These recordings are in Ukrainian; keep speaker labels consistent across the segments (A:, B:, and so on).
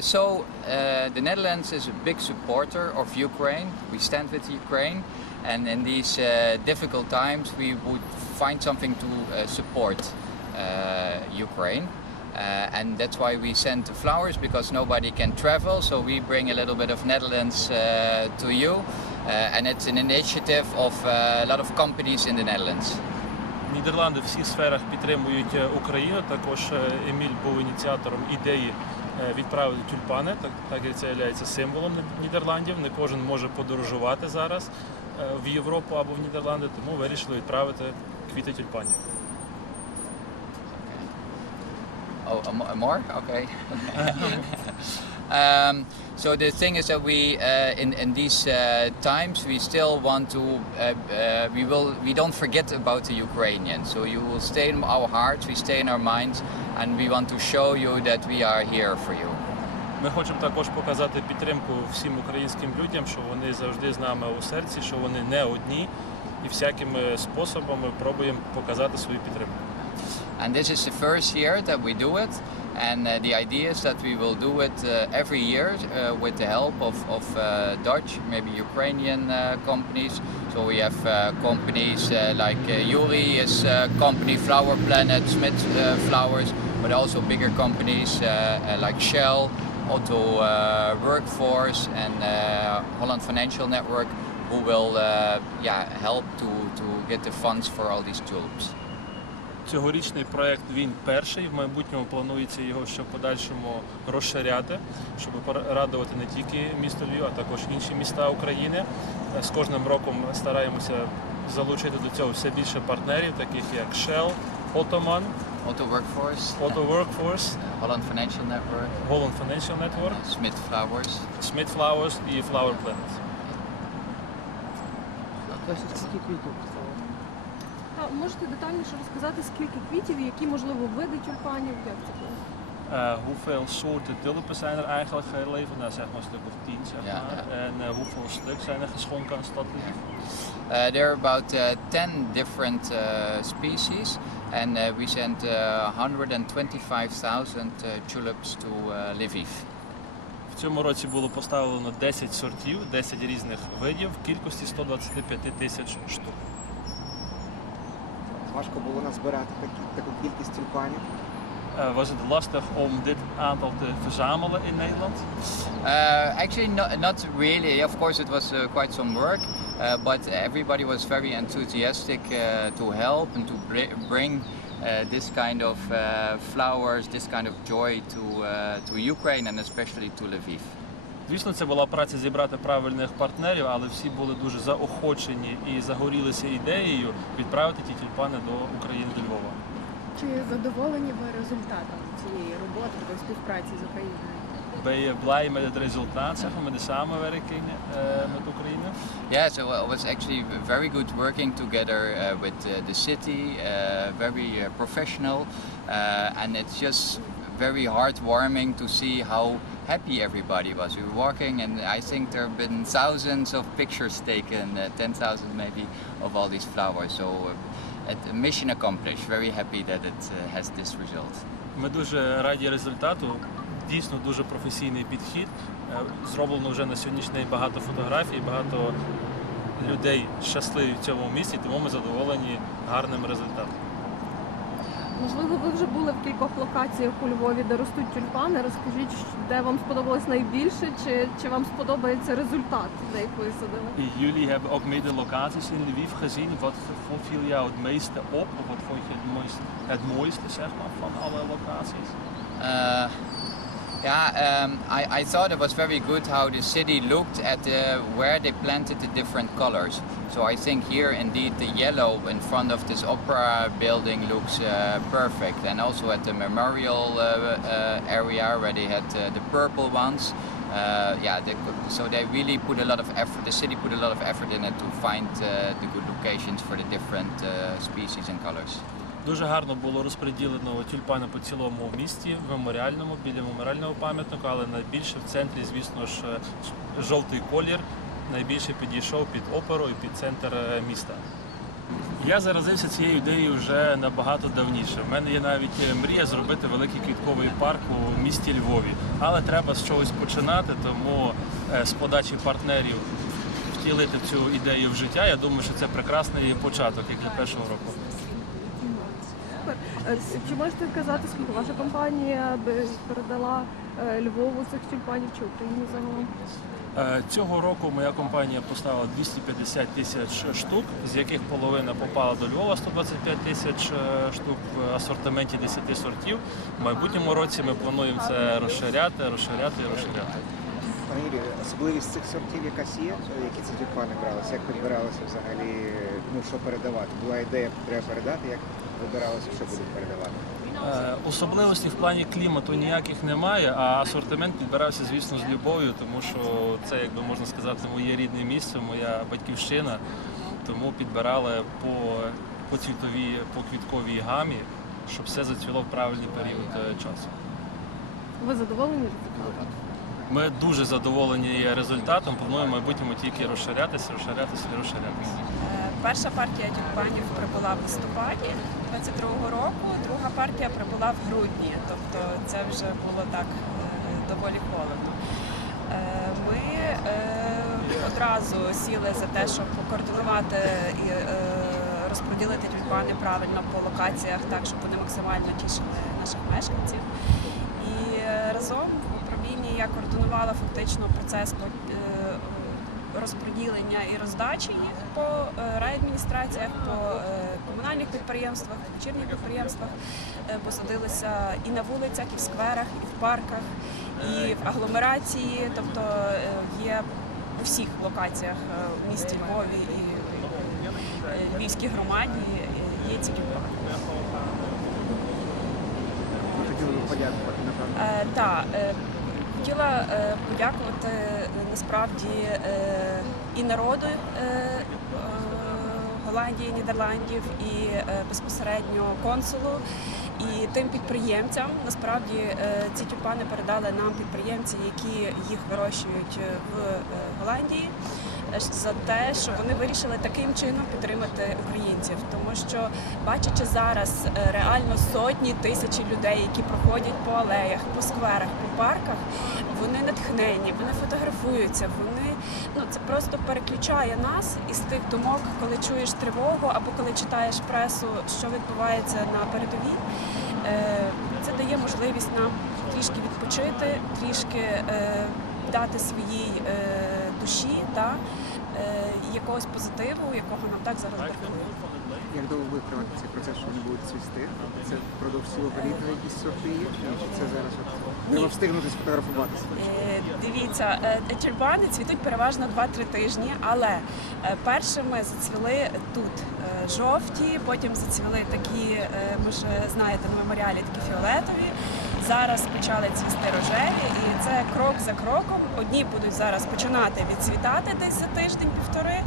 A: So uh, the Netherlands is a big supporter of Ukraine. We stand with Ukraine, and in these uh, difficult times, we would find something to uh, support uh, Ukraine. Uh, and that's why we send the flowers because nobody can travel. So we bring a little bit of Netherlands uh, to you, and it's an initiative of a lot of companies in the Netherlands.
B: Нідерланди в всіх сферах підтримують е, Україну. Також е, Еміль був ініціатором ідеї е, відправити тюльпани, так, так як це є символом Нідерландів. Не кожен може подорожувати зараз в Європу або в Нідерланди, тому вирішили відправити квіти тюльпанів.
A: Oh, a mo- more? Okay. um, so the thing is that we, uh, in in these uh, times, we still want to. Uh, uh, we will. We don't forget about the Ukrainians. So you will stay in our hearts. We stay in our minds, and we want to show you that we are here for you.
B: Ми хочемо також показати підтримку всім українським людям, що вони завжди з нами у серці, що вони не одні, і всякими способами пробуємо показати свою підтримку.
A: And this is the first year that we do it. And uh, the idea is that we will do it uh, every year uh, with the help of, of uh, Dutch, maybe Ukrainian uh, companies. So we have uh, companies like Yuri is company Flower Planet, Smith Flowers, but also bigger companies like Shell, Auto Workforce, and Holland Financial Network, who will yeah help to, to get the funds for all these tulips.
B: Цьогорічний проект він перший. В майбутньому планується його ще в подальшому розширяти, щоб радувати не тільки місто Львів, а також інші міста України. Е, З кожним роком стараємося залучити до цього все більше партнерів, таких як Shell, Ottoman,
A: Auto Workforce,
B: Auto Workforce,
A: uh, Holland Financial Network,
B: Holland Financial Network,
A: Smith Flowers.
B: Smith Flowers і Flower Planet.
C: Тобто скільки квітів писали?
D: А можете детальніше розказати, скільки квітів і які, можливо, види тюльпанів? Як це було?
B: Eh, hoeveel soorten tulpen zijn er eigenlijk geleverd? Nou, zeg maar een stuk of tien, zeg
A: Ja,
B: maar.
A: ja.
B: En eh, hoeveel stuk zijn er geschonken aan Stad Lviv?
A: Uh, there are about uh, 10 different uh, species, and uh, we sent uh, 125,000 uh, tulips to uh, Lviv.
B: В цьому році було поставлено 10 сортів, 10 різних видів в кількості 125 тисяч штук.
C: Важко було назбирати такі, таку кількість тюльпанів.
B: Eh, was het lastig om dit aantal te verzamelen in Nederland?
A: Uh, actually, not, not really. Of course, it was uh, quite some work, uh, but everybody was very enthusiastic uh, to help and to br- bring uh, this kind of uh, flowers, this kind of joy to, uh, to Ukraine and especially to Lviv.
B: Звісно, це була праця зібрати правильних партнерів, але всі були дуже заохочені і загорілися ідеєю відправити ті тюльпани до України до Львова.
D: Чи задоволені ви результатом цієї роботи тобто співпраці з Україною?
B: Ben je blij met het resultaat, zeg maar, met de samenwerking met Oekraïne?
A: Yeah, so uh, it was actually very good working together uh, with uh, the city, uh, very uh, professional, uh, and it's just very heartwarming to see how happy everybody was. We were walking, and I think there have been thousands of pictures taken, uh, 10,000 maybe, of all these flowers. So, uh, mission accomplished. Very happy that it uh, has this result.
B: Ми дуже раді результату. Дійсно дуже професійний підхід. Е, Зроблено вже на сьогоднішній день багато фотографій, багато людей щасливі в цьому місті, тому ми задоволені гарним результатом.
D: Можливо, ви вже були в кількох локаціях у Львові, де ростуть тюльпани. Розкажіть, де вам сподобалось найбільше, чи, чи вам сподобається результат, де їх висадили?
B: Jullie hebben ook meerdere locaties in Lviv gezien. Wat viel jou het meeste op? Of wat vond je het mooiste, het mooiste zeg maar, van alle locaties?
A: Yeah, um, I, I thought it was very good how the city looked at the, where they planted the different colors. So I think here indeed the yellow in front of this opera building looks uh, perfect, and also at the memorial uh, uh, area where they had uh, the purple ones. Uh, yeah, they so they really put a lot of effort. The city put a lot of effort in it to find uh, the good locations for the different species and colors.
B: Дуже гарно було розподілено тюльпани по цілому місті, в меморіальному, біля меморіального пам'ятника, але найбільше в центрі, звісно ж, жовтий колір найбільше підійшов під оперу і під центр е, міста. Я заразився цією ідеєю вже набагато давніше. У мене є навіть е, мрія зробити великий квітковий парк у місті Львові. Але треба з чогось починати, тому е, з подачі партнерів втілити цю ідею в життя. Я думаю, що це прекрасний початок, як для першого року.
D: Супер. Е, Чи можете сказати, скільки ваша компанія би передала е, Львову цих тюльпанів чи Україні загалом?
B: Е, Цього року моя компанія поставила 250 тисяч штук, з яких половина попала до Львова 125 тисяч штук в асортименті 10 сортів. В майбутньому році ми плануємо це розширяти, розширяти і розширяти.
C: Пане особливість цих сортів якась є, які ці тюльпани бралися, як підбиралося взагалі, ну що передавати? Була ідея, треба передати, як вибиралося, що будуть передавати?
B: Е, Особливостей в плані клімату ніяких немає, а асортимент підбирався, звісно, з любов'ю, тому що це, якби можна сказати, моє рідне місце, моя батьківщина. Тому підбирали по, по цвітовій, по квітковій гамі, щоб все зацвіло в правильний період е, часу.
D: Ви задоволені результатом?
B: Ми дуже задоволені результатом, плануємо майбутньому тільки розширятися, розширятися і розширятися.
E: Е, Перша партія тюльпанів прибула в листопаді 22-го року, друга партія прибула в грудні, тобто це вже було так е, доволі холодно. Е, Ми одразу сіли за те, щоб координувати і розподілити тюльпани правильно по локаціях, так щоб вони максимально тішили наших мешканців. І разом я координувала фактично процес е, розподілення і роздачі їх по е, райадміністраціях, по е, комунальних підприємствах, дочірніх підприємствах. Посадилися і на вулицях, і в скверах, і в парках, і в агломерації, тобто є у всіх локаціях в місті Львові і Львівській громаді є ці. Е, Так, хотіла е, подякувати е, насправді е, і народу Голландії, Нідерландів, і безпосередньо консулу, і тим підприємцям. Насправді ці тюльпани передали нам підприємці, які їх вирощують в Голландії. Е, За те, що вони вирішили таким чином підтримати українців, тому що бачачи зараз е, реально сотні тисячі людей, які проходять по алеях, по скверах, по парках, вони натхнені, вони фотографуються, вони ну це просто переключає нас із тих думок, коли чуєш тривогу або коли читаєш пресу, що відбувається на передовій. Е, Це дає можливість нам трішки відпочити, трішки дати своїй душі та е, якогось позитиву, якого нам так зараз бракує.
C: Як довго буде тривати цей процес, що вони будуть цвісти? Це впродовж цілого літа якісь сорти є? Чи це зараз треба встигнути сфотографуватися?
E: Е, Дивіться, е, тюльпани цвітуть переважно 2-3 тижні, але е, першими зацвіли тут е, жовті, потім зацвіли такі, е, ви ж знаєте, на меморіалі такі фіолетові. Зараз почали цвісти рожеві, і це крок за кроком. Одні будуть зараз починати відцвітати десь за тиждень-півтори.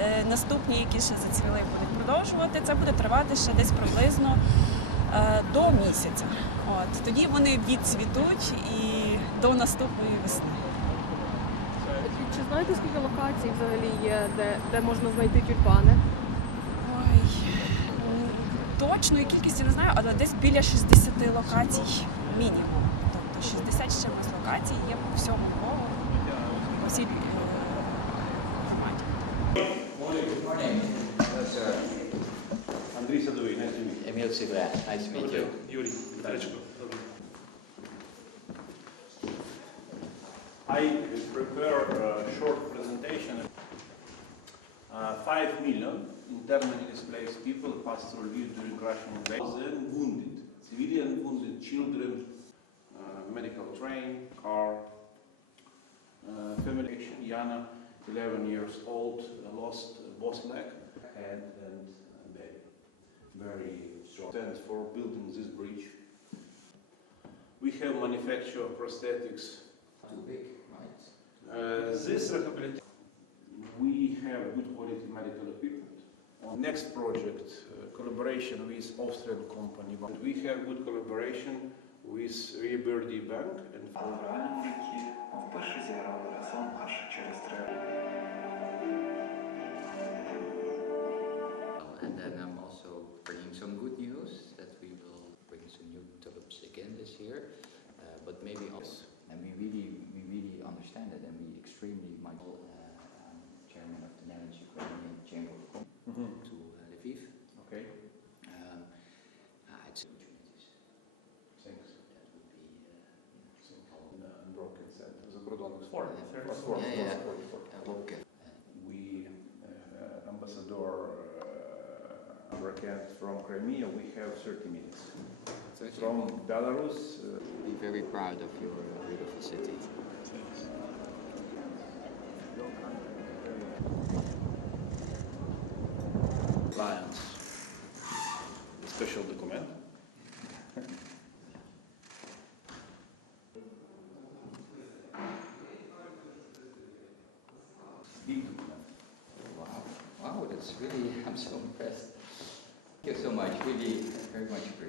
E: е, Наступні, які ще зацвіли, будуть продовжувати. Це буде тривати ще десь приблизно е, до місяця. От тоді вони відцвітуть і до наступної весни.
D: Чи, чи знаєте, скільки локацій взагалі є, де, де можна знайти тюльпани?
E: Ой, точної кількості не знаю, але десь біля 60 локацій мінімум. Тобто 60 з чимось локацій є по всьому Львову, по всій е, громаді.
F: Андрій Садовий, nice to meet you.
A: Emil Sigre, nice to meet you.
B: Юрій, Віталічко.
F: I prepare a short presentation. Uh, Five million internally displaced people passed through Lviv during Russian invasion. wounded, civilian wounded, children, uh, medical train, car, uh, family. Yana, 11 years old, lost both leg, head and baby. Very strong. Stand for building this bridge. We have manufacture prosthetics
A: Too big, right?
F: Uh, This rehabilitation, we have good quality medical equipment. Next project, collaboration with Austrian company. But We have good collaboration with Reberdi Bank and
B: Four.
F: Four.
A: Yeah, yeah.
F: Four, four, four.
A: uh, okay.
F: We, uh, Ambassador uh, Abracant from Crimea, we have 30 minutes. From Belarus, uh,
A: Be very proud of your uh, beautiful city.
F: Lions. Special document.
A: much
F: appreciated.